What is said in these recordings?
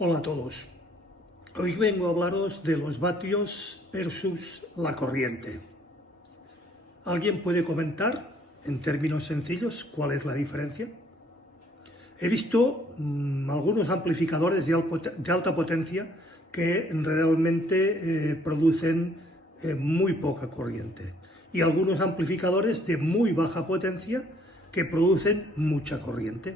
Hola a todos. Hoy vengo a hablaros de los vatios versus la corriente. ¿Alguien puede comentar, en términos sencillos, cuál es la diferencia? He visto algunos amplificadores de alta potencia que realmente producen muy poca corriente y algunos amplificadores de muy baja potencia que producen mucha corriente.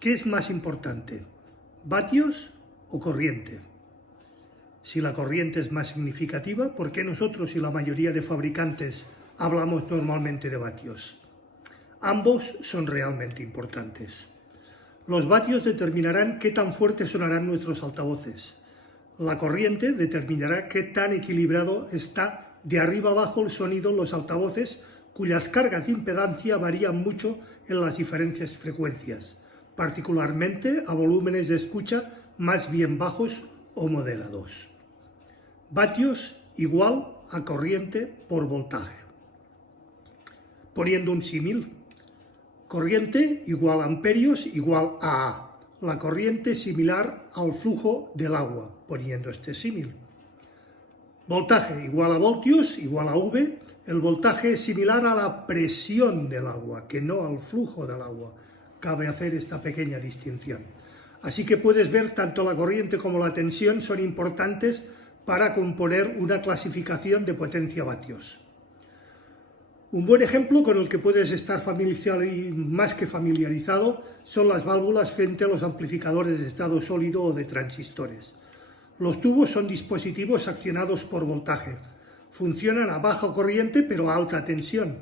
¿Qué es más importante? ¿Vatios o corriente? Si la corriente es más significativa, ¿por qué nosotros y la mayoría de fabricantes hablamos normalmente de vatios? Ambos son realmente importantes. Los vatios determinarán qué tan fuertes sonarán nuestros altavoces. La corriente determinará qué tan equilibrado está de arriba abajo el sonido en los altavoces, cuyas cargas de impedancia varían mucho en las diferentes frecuencias, particularmente a volúmenes de escucha más bien bajos o moderados. Vatios igual a corriente por voltaje. Poniendo un símil, corriente igual a amperios igual a A. La corriente similar al flujo del agua, poniendo este símil. Voltaje igual a voltios igual a V. El voltaje es similar a la presión del agua, que no al flujo del agua. Cabe hacer esta pequeña distinción. Así que puedes ver, tanto la corriente como la tensión son importantes para componer una clasificación de potencia vatios. Un buen ejemplo con el que puedes estar más que familiarizado son las válvulas frente a los amplificadores de estado sólido o de transistores. Los tubos son dispositivos accionados por voltaje. Funcionan a baja corriente pero a alta tensión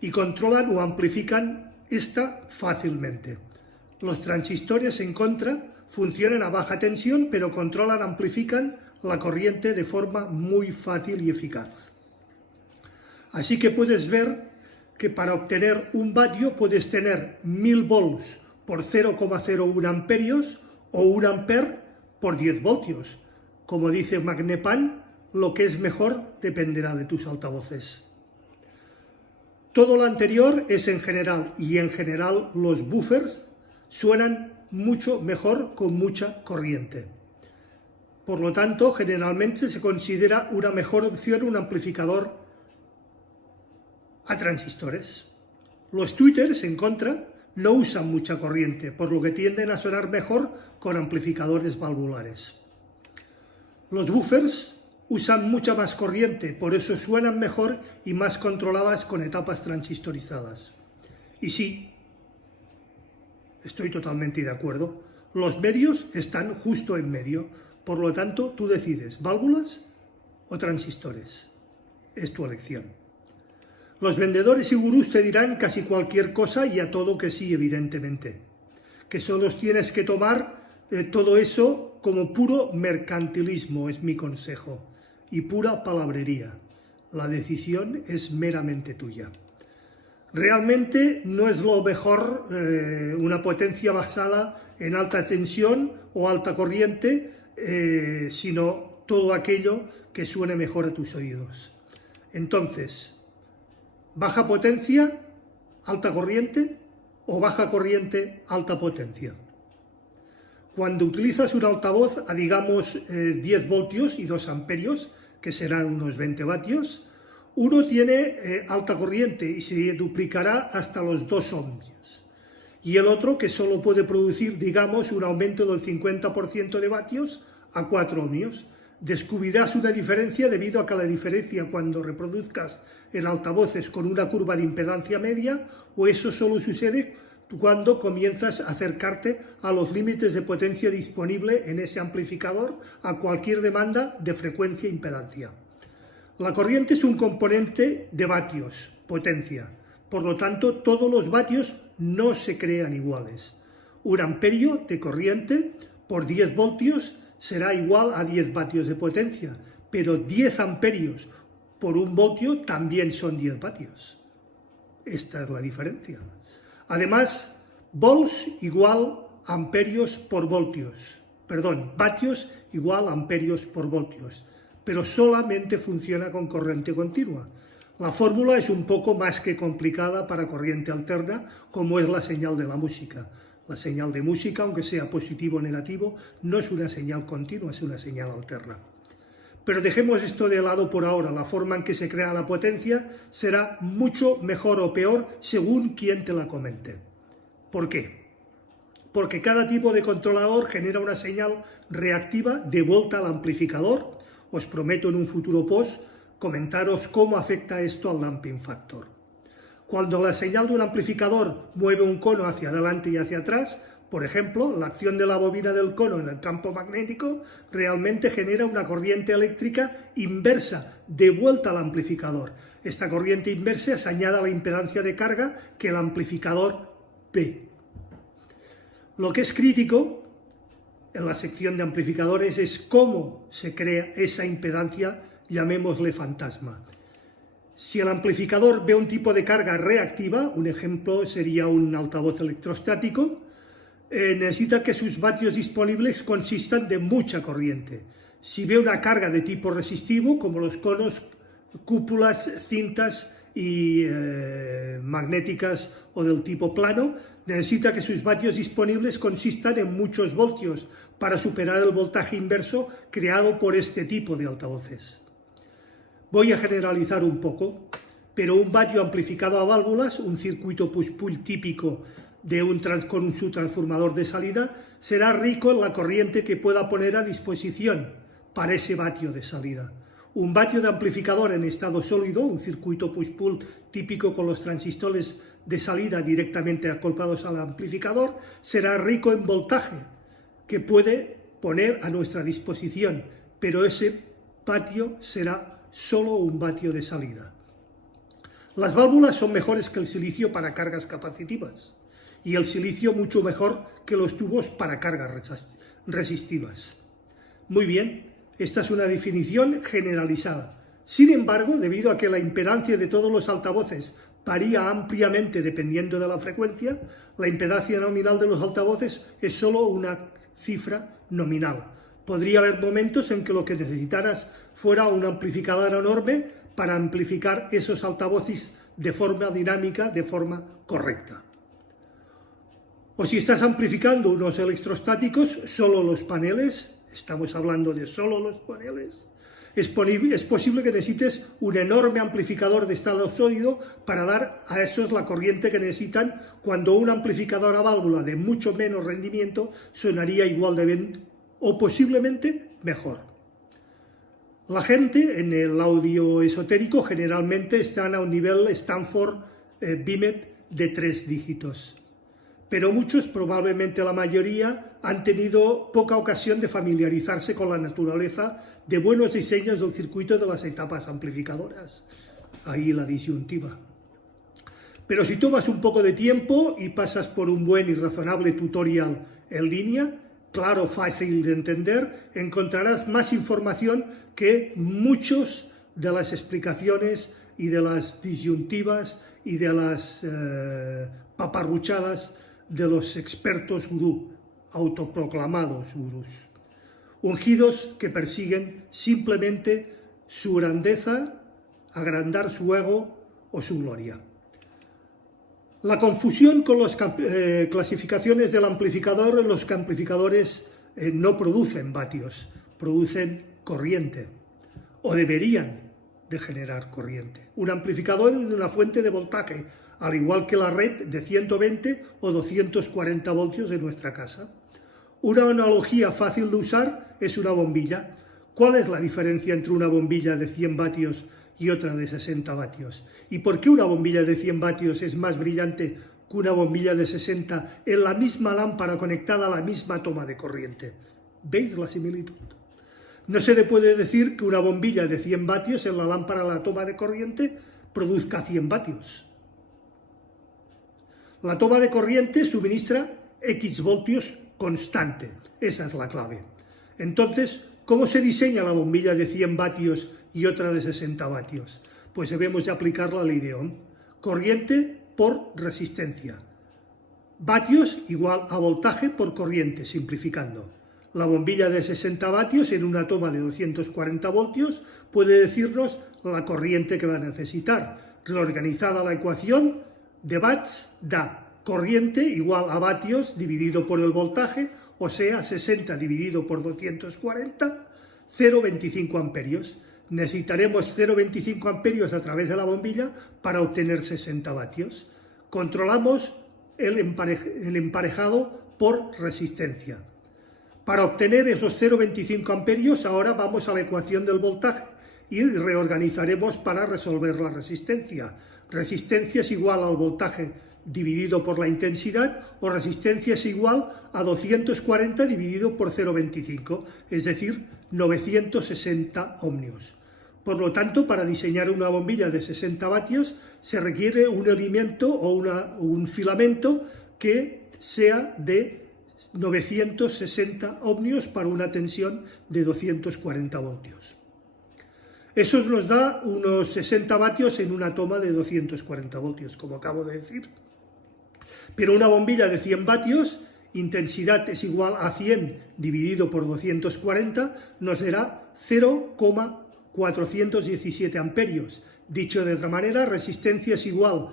y controlan o amplifican esta fácilmente. Los transistores, en contra, funcionan a baja tensión pero amplifican la corriente de forma muy fácil y eficaz. Así que puedes ver que para obtener un vatio puedes tener 1000 volts por 0,01 amperios o 1 amper por 10 voltios. Como dice Magnepan, lo que es mejor dependerá de tus altavoces. Todo lo anterior es en general, y en general los buffers suenan mucho mejor con mucha corriente. Por lo tanto, generalmente se considera una mejor opción un amplificador a transistores. Los tweeters, en contra, no usan mucha corriente, por lo que tienden a sonar mejor con amplificadores valvulares. Los buffers usan mucha más corriente, por eso suenan mejor y más controladas con etapas transistorizadas. Y sí, estoy totalmente de acuerdo, los medios están justo en medio, por lo tanto tú decides, válvulas o transistores. Es tu elección. Los vendedores y gurús te dirán casi cualquier cosa y a todo que sí, evidentemente. Que solo tienes que tomar todo eso como puro mercantilismo, es mi consejo, y pura palabrería. La decisión es meramente tuya. Realmente no es lo mejor una potencia basada en alta tensión o alta corriente, sino todo aquello que suene mejor a tus oídos. Entonces, ¿baja potencia, alta corriente o baja corriente, alta potencia? Cuando utilizas un altavoz a, digamos, 10 voltios y 2 amperios, que serán unos 20 vatios, uno tiene alta corriente y se duplicará hasta los 2 ohmios. Y el otro, que solo puede producir, digamos, un aumento del 50% de vatios a 4 ohmios. Descubrirás una diferencia debido a que la diferencia cuando reproduzcas en altavoces con una curva de impedancia media, o eso solo sucede cuando comienzas a acercarte a los límites de potencia disponible en ese amplificador a cualquier demanda de frecuencia e impedancia. La corriente es un componente de vatios, potencia. Por lo tanto, todos los vatios no se crean iguales. Un amperio de corriente por 10 voltios será igual a 10 vatios de potencia, pero 10 amperios por 1 voltio también son 10 vatios. Esta es la diferencia. Además, volts igual a amperios por voltios. Vatios igual a amperios por voltios, pero solamente funciona con corriente continua. La fórmula es un poco más que complicada para corriente alterna, como es la señal de la música. La señal de música, aunque sea positivo o negativo, no es una señal continua, es una señal alterna. Pero dejemos esto de lado por ahora. La forma en que se crea la potencia será mucho mejor o peor según quien te la comente. ¿Por qué? Porque cada tipo de controlador genera una señal reactiva de vuelta al amplificador. Os prometo en un futuro post comentaros cómo afecta esto al damping factor. Cuando la señal de un amplificador mueve un cono hacia adelante y hacia atrás, por ejemplo, la acción de la bobina del cono en el campo magnético realmente genera una corriente eléctrica inversa de vuelta al amplificador. Esta corriente inversa se añade a la impedancia de carga que el amplificador ve. Lo que es crítico en la sección de amplificadores es cómo se crea esa impedancia, llamémosle fantasma. Si el amplificador ve un tipo de carga reactiva, un ejemplo sería un altavoz electrostático, necesita que sus vatios disponibles consistan de mucha corriente. Si ve una carga de tipo resistivo, como los conos, cúpulas, cintas y magnéticas o del tipo plano, necesita que sus vatios disponibles consistan en muchos voltios para superar el voltaje inverso creado por este tipo de altavoces. Voy a generalizar un poco, pero un vatio amplificado a válvulas, un circuito push-pull típico con su transformador de salida, será rico en la corriente que pueda poner a disposición para ese vatio de salida. Un vatio de amplificador en estado sólido, un circuito push-pull típico con los transistores de salida directamente acoplados al amplificador, será rico en voltaje que puede poner a nuestra disposición, pero ese vatio será solo un vatio de salida. Las válvulas son mejores que el silicio para cargas capacitivas y el silicio mucho mejor que los tubos para cargas resistivas. Muy bien, esta es una definición generalizada. Sin embargo, debido a que la impedancia de todos los altavoces varía ampliamente dependiendo de la frecuencia, la impedancia nominal de los altavoces es solo una cifra nominal. Podría haber momentos en que lo que necesitaras fuera un amplificador enorme para amplificar esos altavoces de forma dinámica, de forma correcta. O si estás amplificando unos electrostáticos, solo los paneles, estamos hablando de solo los paneles, es posible que necesites un enorme amplificador de estado sólido para dar a esos la corriente que necesitan, cuando un amplificador a válvula de mucho menos rendimiento sonaría igual de bien o posiblemente mejor. La gente en el audio esotérico generalmente están a un nivel Stanford Bimet de 3 dígitos, pero muchos, probablemente la mayoría, han tenido poca ocasión de familiarizarse con la naturaleza de buenos diseños del circuito de las etapas amplificadoras. Ahí la disyuntiva. Pero si tomas un poco de tiempo y pasas por un buen y razonable tutorial en línea, claro, fácil de entender, encontrarás más información que muchas de las explicaciones y de las disyuntivas y de las paparruchadas de los expertos gurú, autoproclamados gurús, ungidos que persiguen simplemente su grandeza, agrandar su ego o su gloria. La confusión con las clasificaciones del amplificador: los amplificadores no producen vatios, producen corriente, o deberían de generar corriente. Un amplificador es una fuente de voltaje, al igual que la red de 120 o 240 voltios de nuestra casa. Una analogía fácil de usar es una bombilla. ¿Cuál es la diferencia entre una bombilla de 100 vatios y otra de 60 vatios? ¿Y por qué una bombilla de 100 vatios es más brillante que una bombilla de 60 en la misma lámpara conectada a la misma toma de corriente? ¿Veis la similitud? No se le puede decir que una bombilla de 100 vatios en la lámpara a la toma de corriente produzca 100 vatios. La toma de corriente suministra X voltios constante. Esa es la clave. Entonces, ¿cómo se diseña la bombilla de 100 vatios y otra de 60 vatios? Pues debemos de aplicar la ley de Ohm. Corriente por resistencia. Vatios igual a voltaje por corriente, simplificando. La bombilla de 60 vatios en una toma de 240 voltios puede decirnos la corriente que va a necesitar. Reorganizada la ecuación, de watts da corriente igual a vatios dividido por el voltaje, o sea, 60 dividido por 240, 0,25 amperios. Necesitaremos 0,25 amperios a través de la bombilla para obtener 60 vatios. Controlamos el emparejado por resistencia. Para obtener esos 0,25 amperios, ahora vamos a la ecuación del voltaje y reorganizaremos para resolver la resistencia. Resistencia es igual al voltaje dividido por la intensidad, o resistencia es igual a 240 dividido por 0,25, es decir, 960 ohmios. Por lo tanto, para diseñar una bombilla de 60 vatios se requiere un elemento o un filamento que sea de 960 ohmios para una tensión de 240 voltios. Eso nos da unos 60 vatios en una toma de 240 voltios, como acabo de decir. Pero una bombilla de 100 vatios, intensidad es igual a 100 dividido por 240, nos dará 0,417 amperios. Dicho de otra manera, resistencia es igual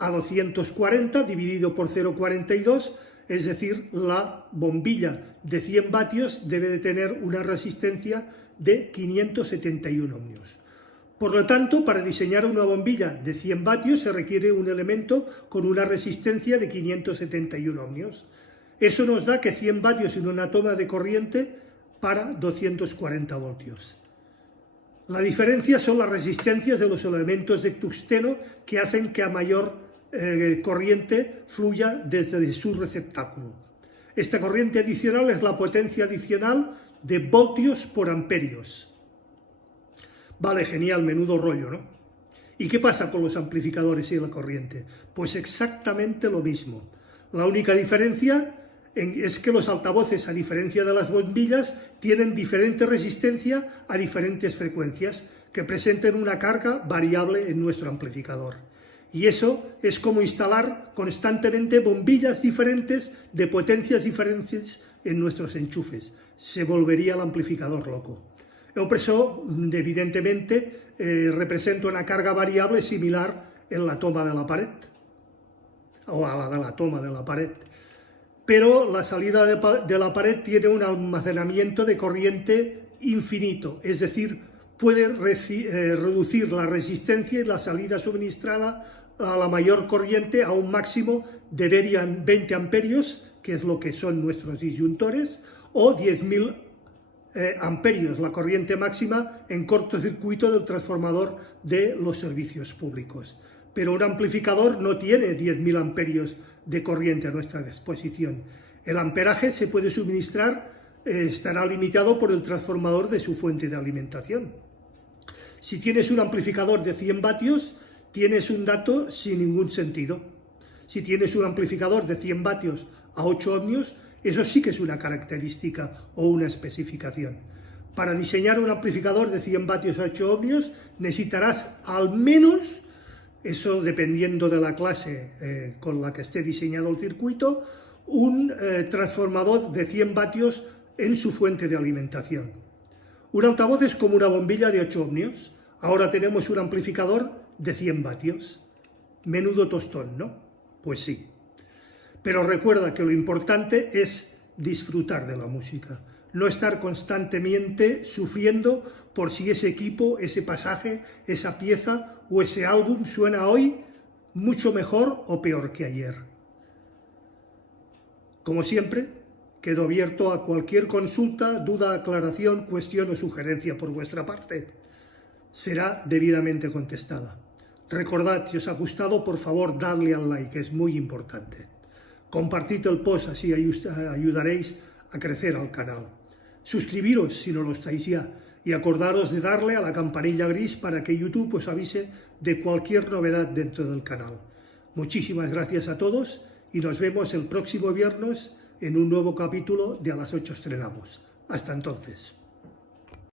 a 240 dividido por 0,42, es decir, la bombilla de 100 vatios debe de tener una resistencia de 571 ohmios. Por lo tanto, para diseñar una bombilla de 100 vatios se requiere un elemento con una resistencia de 571 ohmios. Eso nos da que 100 vatios en una toma de corriente para 240 voltios. La diferencia son las resistencias de los elementos de tungsteno que hacen que a mayor corriente fluya desde su receptáculo. Esta corriente adicional es la potencia adicional de voltios por amperios. Vale, genial, menudo rollo, ¿no? ¿Y qué pasa con los amplificadores y la corriente? Pues exactamente lo mismo. La única diferencia es que los altavoces, a diferencia de las bombillas, tienen diferente resistencia a diferentes frecuencias que presenten una carga variable en nuestro amplificador. Y eso es como instalar constantemente bombillas diferentes de potencias diferentes en nuestros enchufes. Se volvería el amplificador loco. Yo por eso, evidentemente, represento una carga variable similar en la toma de la pared, o a la de la toma de la pared. Pero la salida de la pared tiene un almacenamiento de corriente infinito, es decir, puede reducir la resistencia y la salida suministrada a la mayor corriente a un máximo de 20 amperios, que es lo que son nuestros disyuntores, o 10.000 amperios, la corriente máxima en cortocircuito del transformador de los servicios públicos. Pero un amplificador no tiene 10.000 amperios de corriente a nuestra disposición. El amperaje se puede suministrar, estará limitado por el transformador de su fuente de alimentación. Si tienes un amplificador de 100 vatios, tienes un dato sin ningún sentido. Si tienes un amplificador de 100 vatios a 8 ohmios, eso sí que es una característica o una especificación. Para diseñar un amplificador de 100 vatios a 8 ohmios necesitarás al menos, eso dependiendo de la clase con la que esté diseñado el circuito, un transformador de 100 vatios en su fuente de alimentación. Un altavoz es como una bombilla de 8 ohmios. Ahora tenemos un amplificador de 100 vatios. Menudo tostón, ¿no? Pues sí. Pero recuerda que lo importante es disfrutar de la música, no estar constantemente sufriendo por si ese equipo, ese pasaje, esa pieza o ese álbum suena hoy mucho mejor o peor que ayer. Como siempre, quedo abierto a cualquier consulta, duda, aclaración, cuestión o sugerencia por vuestra parte. Será debidamente contestada. Recordad, si os ha gustado, por favor, dadle al like, es muy importante. Compartid el post, así ayudaréis a crecer al canal. Suscribiros si no lo estáis ya y acordaros de darle a la campanilla gris para que YouTube os avise de cualquier novedad dentro del canal. Muchísimas gracias a todos y nos vemos el próximo viernes en un nuevo capítulo de A las 8 estrenamos. Hasta entonces.